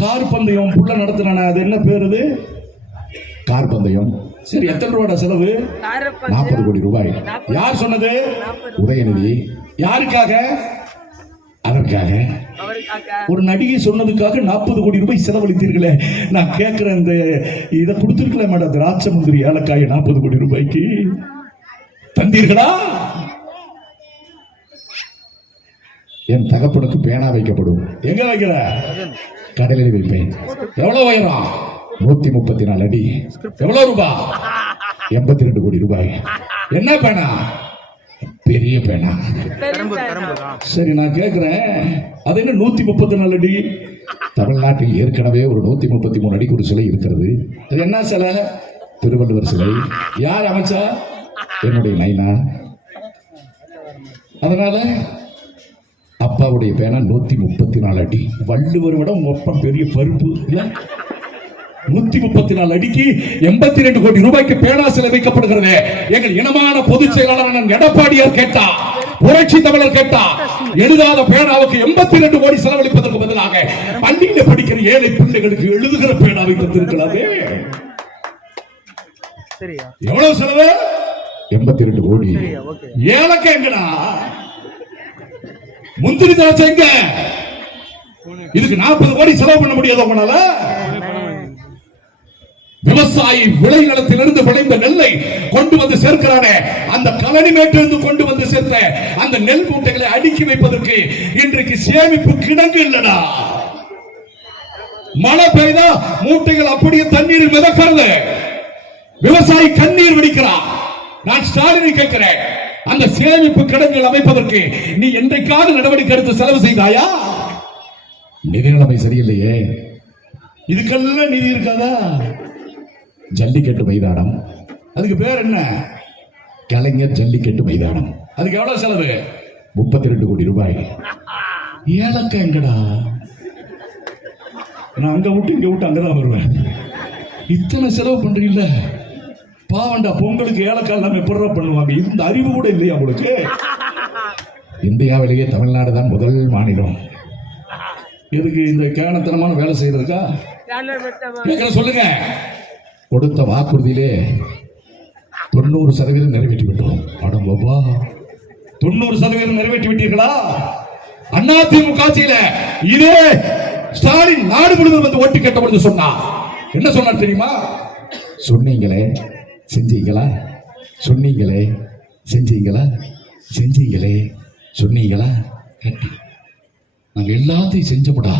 Car பந்தயம் புள்ள நடத்தின அது என்ன பேரு? கார் பந்தயம். சரி, எத்தனை ரூபாய் செலவு? 40 கோடி ரூபாய். யார் சொன்னது? உதயநிதி. யாருக்காக? அதற்காக. ஒரு நடிகை சொன்னதுக்காக 40 கோடி ரூபாய் செலவழித்தீர்களே. நான் கேட்கிறேன், இந்த இதை கொடுத்திருக்கல மேடம், திராட்சை முந்திரி ஏலக்காய் 40 கோடி ரூபாய்க்கு தந்தீர்களா? என் தகப்பனுக்கு பேனா வைக்கப்படும். எங்க வைக்கிற? கடலில் வைப்பேன். எவ்வளவு உயரம்? 134 அடி. எவ்வளவு ரூபாய்? 82 கோடி ரூபாய். என்ன பேனா? பெரிய பேனா. சரி, நான் கேட்கிறேன், அது என்ன 134 அடி? தமிழ்நாட்டில் ஏற்கனவே ஒரு 133 அடிக்கு ஒரு சிலை இருக்கிறது. அது என்ன சிலை? திருவள்ளுவர் சிலை. யார் அமைச்சா? என்னுடைய நைனா. அதனால அப்பாவுடைய பேனா 134 அடி. வள்ளுவர் விட உங்க அப்பா பெரிய பருப்பு இல்ல? 134 அடிக்கு 82 கோடி ரூபாய்க்கு பேனா சிலை வைக்கப்படுகிறது. எங்கள் இனமான பொதுச் செயலாளர் எடப்பாடியார் கேட்டா, புரட்சி தமிழர் கேட்டா, எழுதாத பேனாவுக்கு 82 கோடி செலவழிப்பதற்கு பதிலாக பள்ளியில படிக்கிற ஏழை பிள்ளைகளுக்கு எழுதுகிற பேனாவை தந்திருக்கிறது. எவ்வளவு செலவு? 82 கோடி. ஏலக்க எங்கடா? முந்திரி திராட்சை எங்க? இதுக்கு 40 கோடி செலவு பண்ண முடியாது உங்களால? விவசாயி விளைநிலத்திலிருந்து விளைந்த நெல்லை கொண்டு வந்து சேர்க்கிறானே, அந்த கழனி மேட்டிலிருந்து கொண்டு வந்து சேர்த்த அந்த நெல் மூட்டைகளை அடுக்கி வைப்பதற்கு இன்றைக்கு சேமிப்பு கிடங்கு இல்லடா. மழை பெய்தா மூட்டைகள் அப்படியே தண்ணீரில் மிதக்கிறது. விவசாயி கண்ணீர் வடிக்கிறான். நான் ஸ்டாலினை கேட்கிறேன், அந்த சேமிப்பு கிடங்குகள் அமைப்பதற்கு நீ என்றைக்காவது நடவடிக்கை எடுத்து செலவு செய்தாயா? நிதி நிலைமை சரியில்லையே. இதுக்கெல்லாம் நிதி இருக்காதா? ஜல்லிக்கட்டு மைதானம், அதுக்கு பேர் என்ன? கலைஞர் ஜல்லிக்கட்டு மைதானம். அதுக்கு எவ்வளவு செலவு? 32 கோடி ரூபாய். ஏலக்க எங்கடா? நான் அங்க விட்டு இங்க விட்டு அங்கதான் வருவேன். இத்தனை செலவு பண்றீங்கல்ல, பாவண்டா. பொங்கலுக்கு ஏலக்காய் எல்லாம் எப்படா பண்ணுவாங்க? இந்த அறிவு கூட இல்லையா உங்களுக்கு? இந்தியாவிலேயே தமிழ்நாடு தான் முதல் மாநிலம். எதுக்கு இந்த கேனத்தனமான வேலை செய்யறதுக்கா? சொல்லுங்க. கொடுத்த வாக்குறுதியிலே 90% நிறைவேற்றி விட்டோம். அடம்பா, 90% நிறைவேற்றி விட்டீர்களா? அதிமுக ஆட்சியில இதே ஸ்டாலின் நாடு முழுவதும் வந்து ஓட்டு கேட்ட பொழுது சொன்னா என்ன சொன்னார் தெரியுமா? சொன்னீங்களே செஞ்சீங்களா? சொன்னீங்களே செஞ்சீங்களா? செஞ்சீங்களே சொன்னீங்களா? நாங்க எல்லாத்தையும் செஞ்சோம்டா.